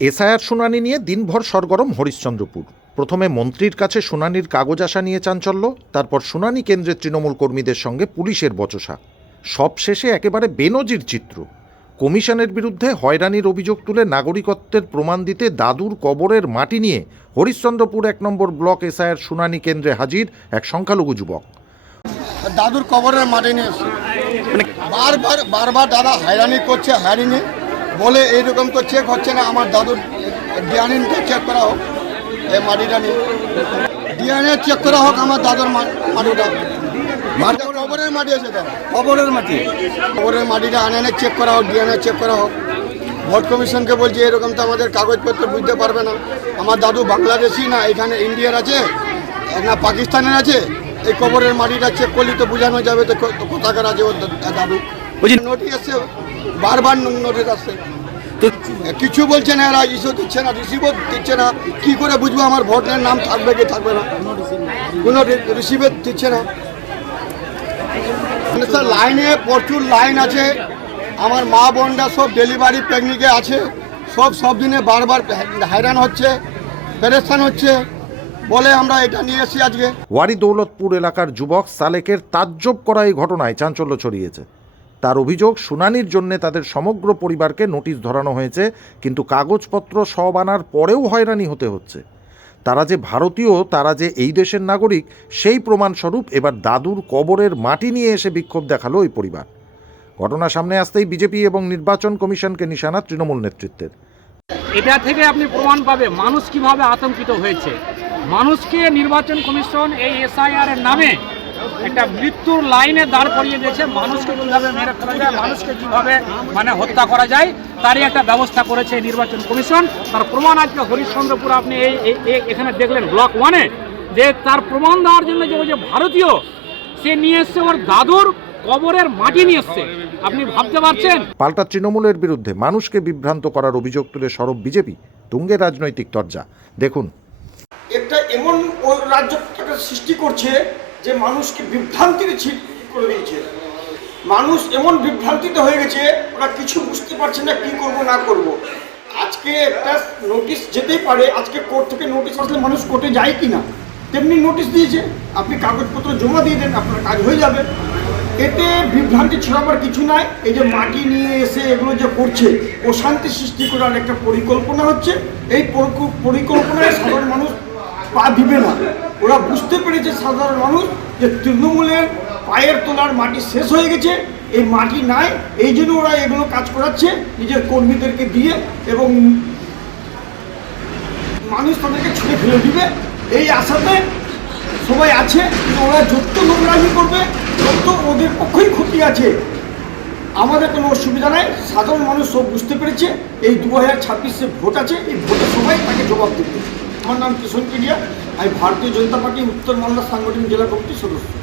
SIR শুনানি নিয়ে দিনভর সরগরম হরিশ্চন্দ্রপুর। প্রথমে মন্ত্রীর কাছে শুনানির কাগজ আসা নিয়ে চাঞ্চল্য তারপর শুনানি কেন্দ্রের তৃণমূল কর্মীদের সঙ্গে পুলিশের বচসা। সব শেষে একেবারে বেনজির চিত্র। কমিশনের বিরুদ্ধে হয়রানির অভিযোগ তুলে নাগরিকত্বের প্রমাণ দিতে দাদুর কবরের মাটি নিয়ে হরিশ্চন্দ্রপুর এক নম্বর ব্লক এসআইআর শুনানি কেন্দ্রে হাজির এক সংখ্যালঘু যুবক। দাদুর কবরের মাটি নিয়ে বারবার বারবার দাদা হয়রানি করছে হয়রানি। বলে এইরকম তো চেক হচ্ছে না আমার দাদুর ডিএনএটা চেক করা হোক এই মাটিটা নিয়ে। ডিএনএ চেক করা হোক আমার দাদুর মাটিটা। মাটিটা কবরের মাটি আছে দাদা কবরের মাটি? কবরের মাটিটা আনে চেক করা হোক ডিএনএ চেক করা হোক। ভোট কমিশনকে বলছি এরকম তো আমাদের কাগজপত্র বুঝতে পারবে না। আমার দাদু বাংলাদেশি না এখানে ইন্ডিয়ার আছে না পাকিস্তানের আছে। এই কবরের মাটিটা চেক করলে তো বোঝানো যাবে তো কোথাকার আছে ওর দা- বলছি নোটিশ আসছে বারবার নোটিশ আসছে তো কিছু বলছে না এরা ইস্যু দিচ্ছে না রিসিভও দিচ্ছে না। কি করে বুঝব আমার ভোটের নাম থাকবে কি থাকবে না? কোনো রিসিভে দিচ্ছে না। মানে স্যার লাইনে প্রচুর লাইন আছে। আমার মা বোনরা সব ডেলিভারি পিকনিকে আছে। সব সব দিনে বারবার হয়রান হচ্ছে পেরেশান হচ্ছে। বলে আমরা এটা নিয়ে এসেছি আজকে। ওয়ারি দৌলতপুর এলাকার যুবক সালেকের তাজ্জব করা এই ঘটনায় চাঞ্চল্য ছড়িয়েছে। তার অভিযোগ, শুনানির জন্য তাদের সমগ্র পরিবারকে নোটিশ ধরানো হয়েছে, কিন্তু কাগজপত্র সব আনার পরেও হয়রানি হতে হচ্ছে। তারা যে ভারতীয়, তারা যে এই দেশের নাগরিক, সেই প্রমাণস্বরূপ এবার দাদুর কবরের মাটি নিয়ে এসে বিক্ষোভ দেখাল ওই পরিবার। ঘটনা সামনে আসতেই বিজেপি এবং নির্বাচন কমিশনকে নিশানা তৃণমূল নেতৃত্বের। এটা থেকে আপনি প্রমাণ পাবে মানুষ কীভাবে আতঙ্কিত হয়েছে। মানুষকে নির্বাচন কমিশন এই এসআইআর এর নামে একটা মৃত্যুর লাইনে দাঁড় করিয়ে দিয়েছে। মানুষকে কীভাবে মেরে ফেলা যায় মানুষকে কীভাবে মানে হত্যা করা যায় তারই একটা ব্যবস্থা করেছে এই নির্বাচন কমিশন। তার প্রমাণ আজকে হরিশ্চন্দ্রপুর আপনি এই এখানে দেখলেন ব্লক ওয়ানে যে তার প্রমাণ দেওয়ার জন্য যে ওই যে ভারতীয় সে নিয়ে এসছে ওর দাদুর কবরের মাটি নিয়ে এসছে। আপনি ভাবতে পারছেন? পাল্টা তৃণমূলের বিরুদ্ধে মানুষকে বিভ্রান্ত করার অভিযোগ তুলে সরব বিজেপি। তুঙ্গে রাজনৈতিক তরজা। দেখুন। একটা এমন রাজ্য সৃষ্টি করছে যে মানুষকে বিভ্রান্তিতে ছি- করে দিয়েছে। মানুষ এমন বিভ্রান্তিতে হয়ে গেছে, ওরা কিছু বুঝতে পারছে না কি করব, না করব। আজকে একটা নোটিশ যেতেই পারে, আজকে কোর্ট থেকে নোটিশ আসলে মানুষ কোর্টে যায় কি না তেমনি নোটিশ দিয়েছে। আপনি কাগজপত্র জমা দিয়ে দেন, আপনার কাজ হয়ে যাবে। এতে বিভ্রান্তি ছড়াবার কিছু নাই। এই যে মাটি নিয়ে এসে এগুলো যে করছে, অশান্তি সৃষ্টি করার একটা পরিকল্পনা হচ্ছে। এই পরিকল্পনায় সাধারণ মানুষ পা দিবে না। ওরা বুঝতে পেরেছে সাধারণ মানুষ যে তৃণমূলের পায়ের তোলার মাটি শেষ হয়ে গেছে, এই মাটি নাই, এই জন্য ওরা এগুলো কাজ করাচ্ছে, নিজের কর্মীদেরকে দিয়ে এবং মানুষ তাদেরকে ছুঁড়ে ফেলে দিবে। এই আশাতে সবাই আছে ওরা যত নোংরামি করবে, তত ওদের পক্ষেই ক্ষতি আছে। আমাদের কোনো অসুবিধা নাই, সাধারণ মানুষ সব বুঝতে পেরেছে, এই দু হাজার ছাব্বিশে ভোট আছে, এই ভোটে সবাই তাকে জবাব দেবে। আমার নাম কিশোর কিডিয়া আমি ভারতীয় জনতা পার্টি উত্তর মালদা সাংগঠনিক জেলা কমিটির সদস্য।